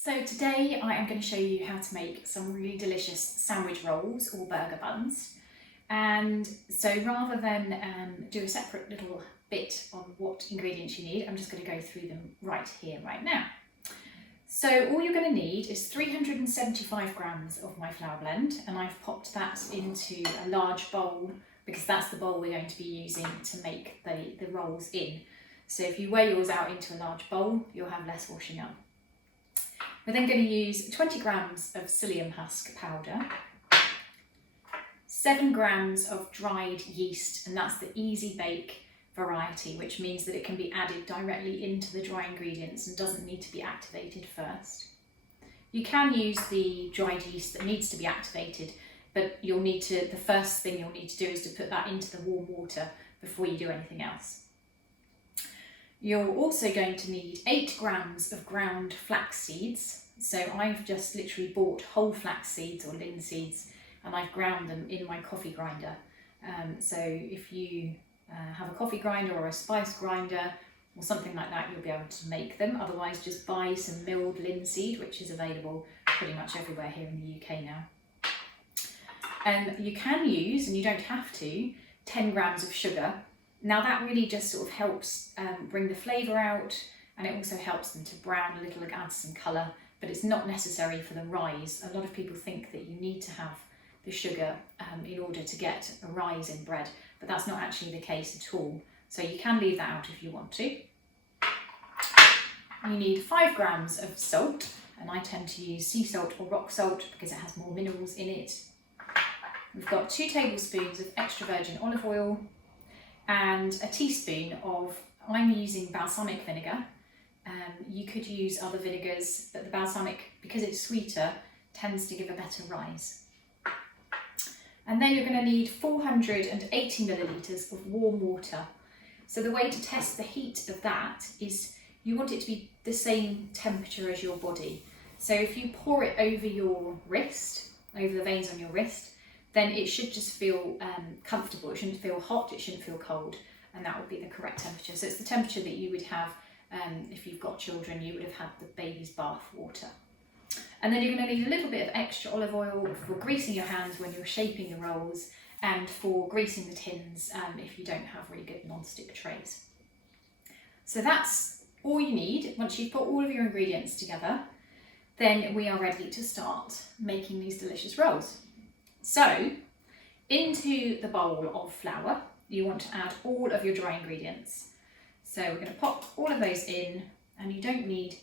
So today I am going to show you how to make some really delicious sandwich rolls or burger buns. And so rather than do a separate little bit on what ingredients you need, I'm just going to go through them right here, right now. So all you're going to need is 375 grams of my flour blend, and I've popped that into a large bowl because that's the bowl we're going to be using to make the rolls in. So if you weigh yours out into a large bowl, you'll have less washing up. We're then going to use 20 grams of psyllium husk powder, 7 grams of dried yeast, and that's the easy bake variety, which means that it can be added directly into the dry ingredients and doesn't need to be activated first. You can use the dried yeast that needs to be activated, but the first thing you'll need to do is to put that into the warm water before you do anything else. You're also going to need 8 grams of ground flax seeds. So I've just literally bought whole flax seeds or linseeds and I've ground them in my coffee grinder. So if you have a coffee grinder or a spice grinder or something like that, you'll be able to make them. Otherwise, just buy some milled linseed, which is available pretty much everywhere here in the UK now. You can use, and you don't have to, 10 grams of sugar. Now that really just sort of helps bring the flavour out, and it also helps them to brown a little, it adds some colour, but it's not necessary for the rise. A lot of people think that you need to have the sugar in order to get a rise in bread, but that's not actually the case at all. So you can leave that out if you want to. You need 5 grams of salt, and I tend to use sea salt or rock salt because it has more minerals in it. We've got 2 tablespoons of extra virgin olive oil, and a teaspoon of, I'm using balsamic vinegar. You could use other vinegars, but the balsamic, because it's sweeter, tends to give a better rise. And then you're going to need 480 millilitres of warm water. So the way to test the heat of that is you want it to be the same temperature as your body. So if you pour it over your wrist, over the veins on your wrist, then it should just feel comfortable. It shouldn't feel hot, it shouldn't feel cold, and that would be the correct temperature. So it's the temperature that you would have if you've got children, you would have had the baby's bath water. And then you're going to need a little bit of extra olive oil for greasing your hands when you're shaping the rolls, and for greasing the tins if you don't have really good non-stick trays. So that's all you need. Once you've put all of your ingredients together, then we are ready to start making these delicious rolls. So, into the bowl of flour, you want to add all of your dry ingredients. So we're going to pop all of those in, and you don't need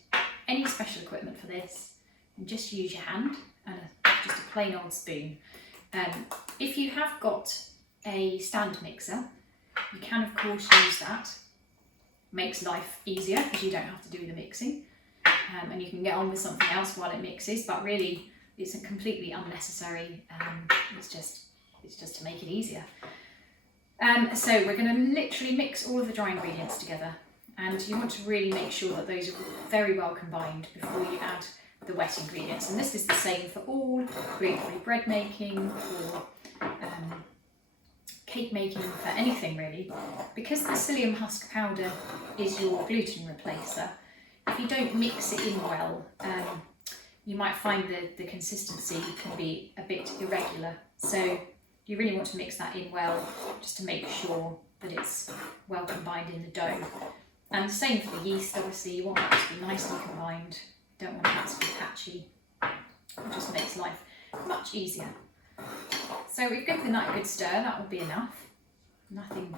any special equipment for this. And just use your hand and just a plain old spoon. If you have got a stand mixer, you can of course use that. Makes life easier because you don't have to do the mixing, and you can get on with something else while it mixes, but really it's completely unnecessary. It's just to make it easier. So we're going to literally mix all of the dry ingredients together, and you want to really make sure that those are very well combined before you add the wet ingredients. And this is the same for all gluten-free bread making or cake making, for anything really. Because the psyllium husk powder is your gluten replacer, if you don't mix it in well, you might find that the consistency can be a bit irregular. So you really want to mix that in well, just to make sure that it's well combined in the dough. And the same for the yeast, obviously, you want that to be nicely combined. Don't want that to be patchy. It just makes life much easier. So we've given that a good stir, that will be enough. Nothing,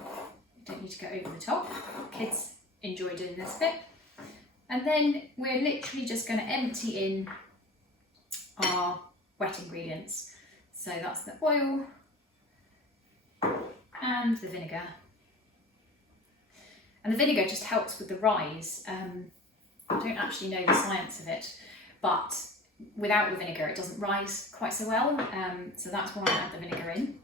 you don't need to go over the top. Kids enjoy doing this bit. And then we're literally just going to empty in our wet ingredients. So that's the oil and the vinegar. And the vinegar just helps with the rise. I don't actually know the science of it, but without the vinegar it doesn't rise quite so well. So that's why I add the vinegar in.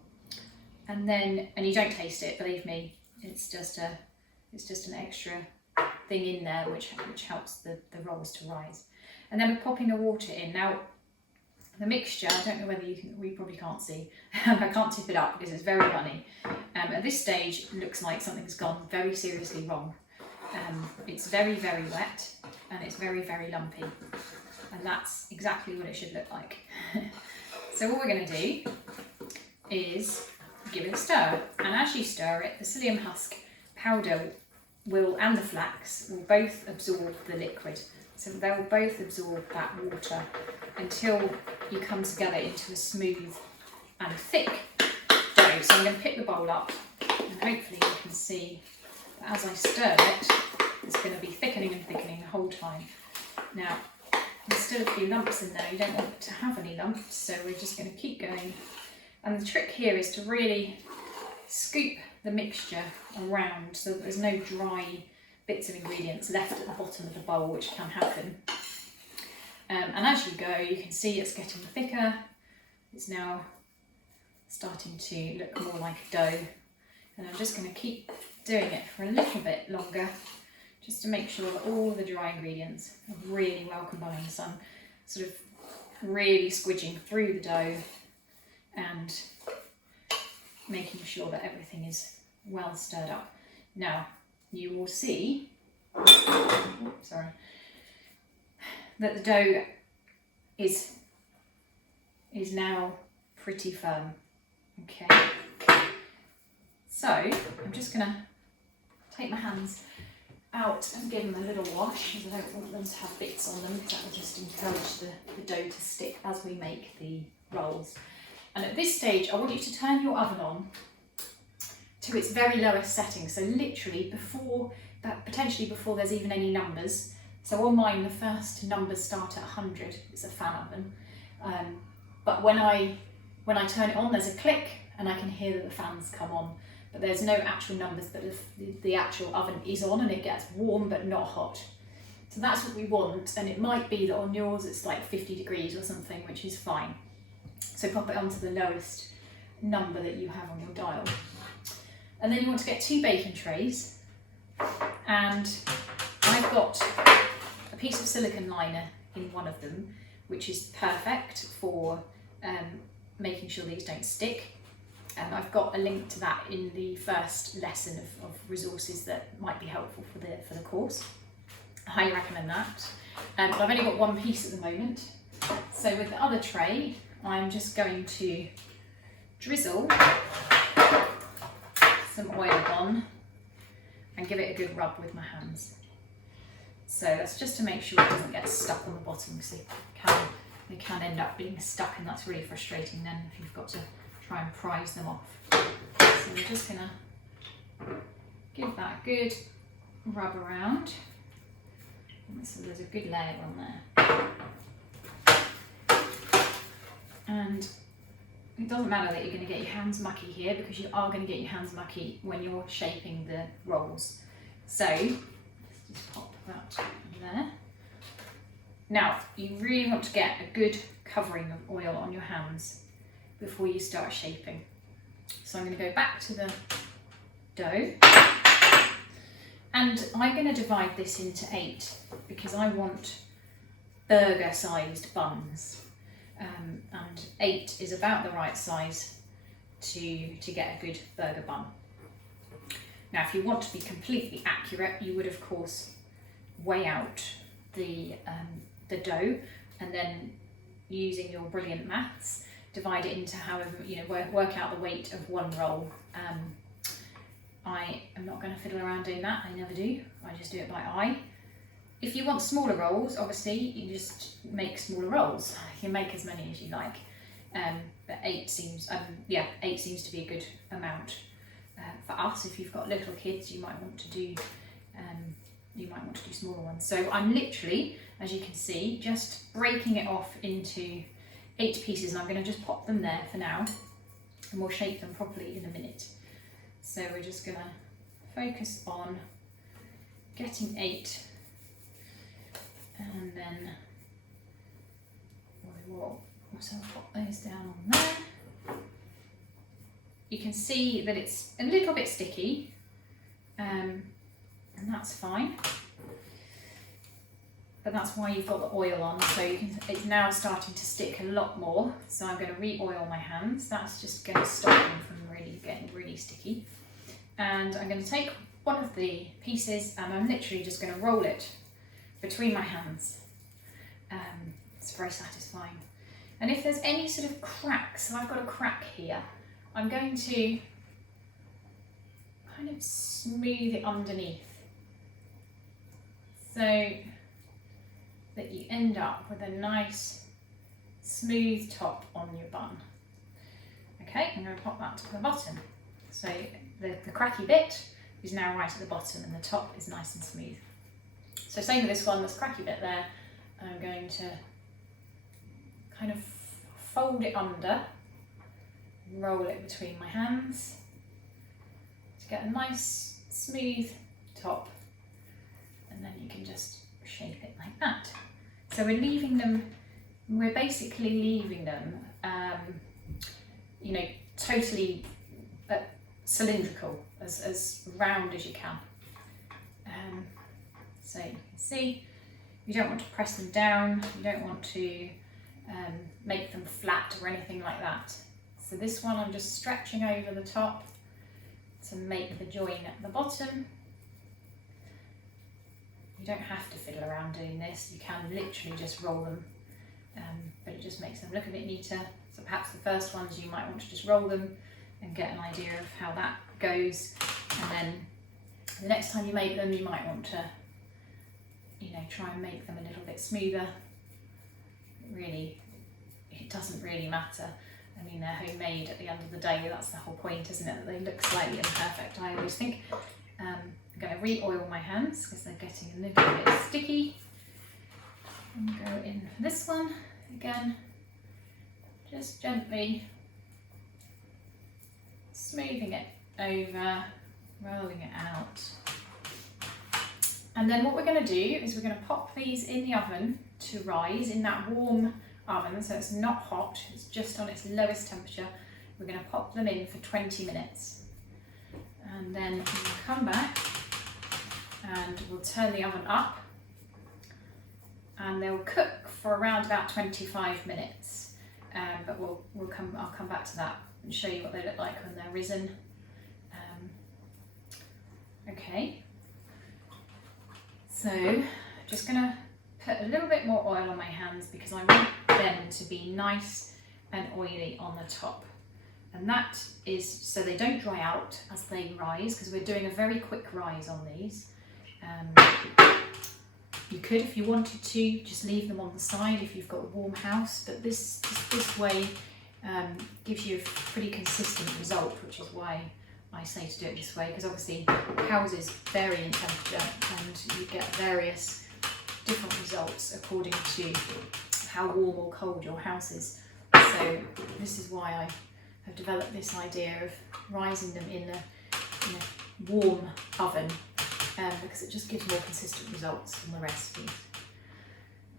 And you don't taste it, believe me. It's just an extra thing in there which helps the rolls to rise. And then we're popping the water in. Now, the mixture, I don't know whether we probably can't see. I can't tip it up because it's very runny. At this stage, it looks like something's gone very seriously wrong. It's very, very wet, and it's very, very lumpy. and that's exactly what it should look like. So what we're going to do is give it a stir, and as you stir it, the psyllium husk powder and the flax will both absorb the liquid. So they'll both absorb that water until you come together into a smooth and thick dough. So I'm going to pick the bowl up, and hopefully you can see that as I stir it, it's going to be thickening and thickening the whole time. Now, there's still a few lumps in there. You don't want to have any lumps, so we're just going to keep going. And the trick here is to really scoop the mixture around so that there's no dry bits of ingredients left at the bottom of the bowl, which can happen. And as you go, you can see it's getting thicker. It's now starting to look more like a dough. And I'm just going to keep doing it for a little bit longer, just to make sure that all the dry ingredients are really well combined. So I'm sort of really squidging through the dough and making sure that everything is well stirred up. Now, you will see, that the dough is now pretty firm. Okay, so I'm just going to take my hands out and give them a little wash, because I don't want them to have bits on them, because that will just encourage the dough to stick as we make the rolls. And at this stage, I want you to turn your oven on to its very lowest setting, so literally potentially before there's even any numbers. So on mine, the first numbers start at 100. It's a fan oven, but when I turn it on, there's a click, and I can hear that the fans come on. But there's no actual numbers, but the actual oven is on and it gets warm but not hot. So that's what we want, and it might be that on yours it's like 50 degrees or something, which is fine. So pop it onto the lowest number that you have on your dial. And then you want to get 2 baking trays, and I've got a piece of silicone liner in one of them, which is perfect for making sure these don't stick. And I've got a link to that in the first lesson of resources that might be helpful for the course. I highly recommend that. But I've only got one piece at the moment. So with the other tray, I'm just going to drizzle some oil on and give it a good rub with my hands. So that's just to make sure it doesn't get stuck on the bottom, because they can end up being stuck, and that's really frustrating then if you've got to try and prise them off. So we're just going to give that a good rub around. So there's a good layer on there. And it doesn't matter that you're going to get your hands mucky here, because you are going to get your hands mucky when you're shaping the rolls. So let's just pop that there. Now, you really want to get a good covering of oil on your hands before you start shaping. So I'm going to go back to the dough, and I'm going to divide this into 8 because I want burger sized buns, and 8 is about the right size to get a good burger bun. Now, if you want to be completely accurate, you would of course weigh out the dough, and then using your brilliant maths, divide it into however, work out the weight of one roll. I am not going to fiddle around doing that, I never do, I just do it by eye. If you want smaller rolls, obviously you just make smaller rolls. You can make as many as you like, but 8 seems to be a good amount for us. If you've got little kids, you might want to do smaller ones. So I'm literally, as you can see, just breaking it off into 8 pieces, and I'm going to just pop them there for now, and we'll shape them properly in a minute. So we're just going to focus on getting 8, and then we will also pop those down on there. You can see that it's a little bit sticky, and that's fine. But that's why you've got the oil on, so it's now starting to stick a lot more. So I'm going to re-oil my hands. That's just going to stop them from really getting really sticky. And I'm going to take one of the pieces, and I'm literally just going to roll it between my hands. It's very satisfying. And if there's any sort of cracks, so I've got a crack here, I'm going to kind of smooth it underneath so that you end up with a nice smooth top on your bun. Okay, I'm going to pop that to the bottom. So the cracky bit is now right at the bottom and the top is nice and smooth. So same with this one, there's a cracky bit there. I'm going to kind of fold it under, roll it between my hands to get a nice smooth top, and then you can just shape it like that. So we're basically leaving them, you know, totally cylindrical, as round as you can. So you can see, you don't want to press them down, you don't want to make them flat or anything like that. So this one I'm just stretching over the top to make the join at the bottom. You don't have to fiddle around doing this, you can literally just roll them, but it just makes them look a bit neater. So perhaps the first ones you might want to just roll them and get an idea of how that goes, and then the next time you make them you might want to, you know, try and make them a little bit smoother. Really, it doesn't really matter. I mean, they're homemade at the end of the day, that's the whole point, isn't it? That they look slightly imperfect, I always think. I'm going to re-oil my hands because they're getting a little bit sticky. And go in for this one again, just gently smoothing it over, rolling it out. And then what we're going to do is we're going to pop these in the oven to rise in that warm oven, so it's not hot, it's just on its lowest temperature. We're going to pop them in for 20 minutes. And then we'll come back and we'll turn the oven up, and they'll cook for around about 25 minutes. But I'll come back to that and show you what they look like when they're risen. Okay, so just going to put a little bit more oil on my hands because I want them to be nice and oily on the top. And that is so they don't dry out as they rise, because we're doing a very quick rise on these. You could, if you wanted to, just leave them on the side if you've got a warm house, but this way gives you a pretty consistent result, which is why I say to do it this way, because obviously houses vary in temperature and you get various different results according to how warm or cold your house is. So this is why I have developed this idea of rising them in a warm oven, because it just gives more consistent results from the recipes.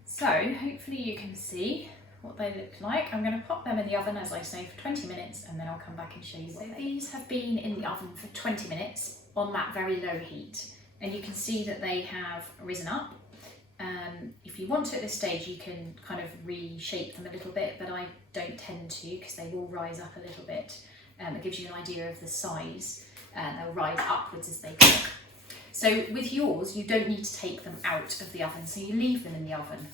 So hopefully you can see what they look like. I'm going to pop them in the oven, as I say, for 20 minutes, and then I'll come back and show you. So these have been in the oven for 20 minutes on that very low heat, and you can see that they have risen up. If you want to at this stage, you can kind of reshape them a little bit, but I don't tend to, because they will rise up a little bit. It gives you an idea of the size, and they'll rise upwards as they cook. So with yours, you don't need to take them out of the oven, so you leave them in the oven.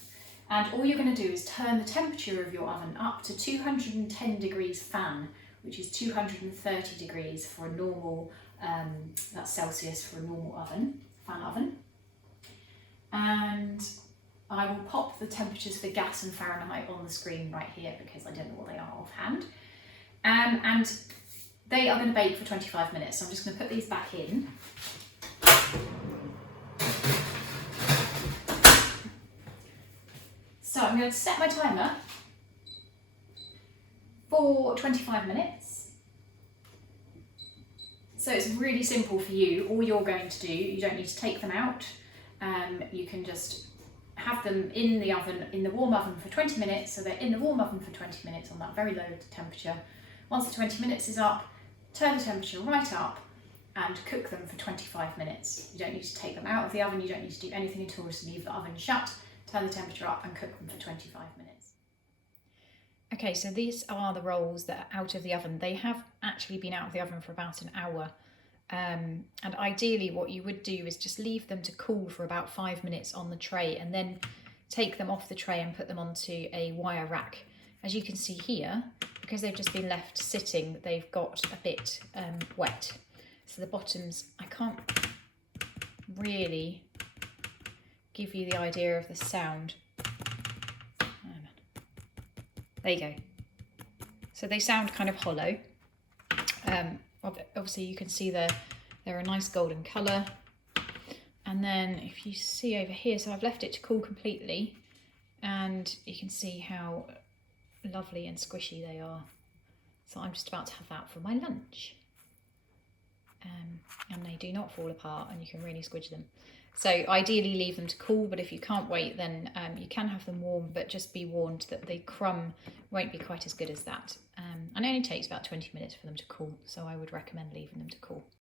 And all you're going to do is turn the temperature of your oven up to 210 degrees fan, which is 230 degrees for a normal, that's Celsius for a normal oven, fan oven. And I will pop the temperatures for gas and Fahrenheit on the screen right here because I don't know what they are offhand. And they are going to bake for 25 minutes. So I'm just going to put these back in. So I'm going to set my timer for 25 minutes. So it's really simple for you. All you're going to do, you don't need to take them out. You can just have them in the oven, in the warm oven for 20 minutes. So they're in the warm oven for 20 minutes on that very low temperature. Once the 20 minutes is up, turn the temperature right up and cook them for 25 minutes. You don't need to take them out of the oven. You don't need to do anything at all. Just leave the oven shut, turn the temperature up and cook them for 25 minutes. Okay, so these are the rolls that are out of the oven. They have actually been out of the oven for about an hour. And ideally what you would do is just leave them to cool for about 5 minutes on the tray and then take them off the tray and put them onto a wire rack. As you can see here, because they've just been left sitting, they've got a bit wet. So the bottoms, I can't really give you the idea of the sound. There you go. So they sound kind of hollow. Obviously you can see they're a nice golden colour. And then if you see over here, so I've left it to cool completely, and you can see how lovely and squishy they are. So I'm just about to have that for my lunch. And they do not fall apart, and you can really squidge them. So ideally leave them to cool, but if you can't wait, then you can have them warm, but just be warned that the crumb won't be quite as good as that. And it only takes about 20 minutes for them to cool, so I would recommend leaving them to cool.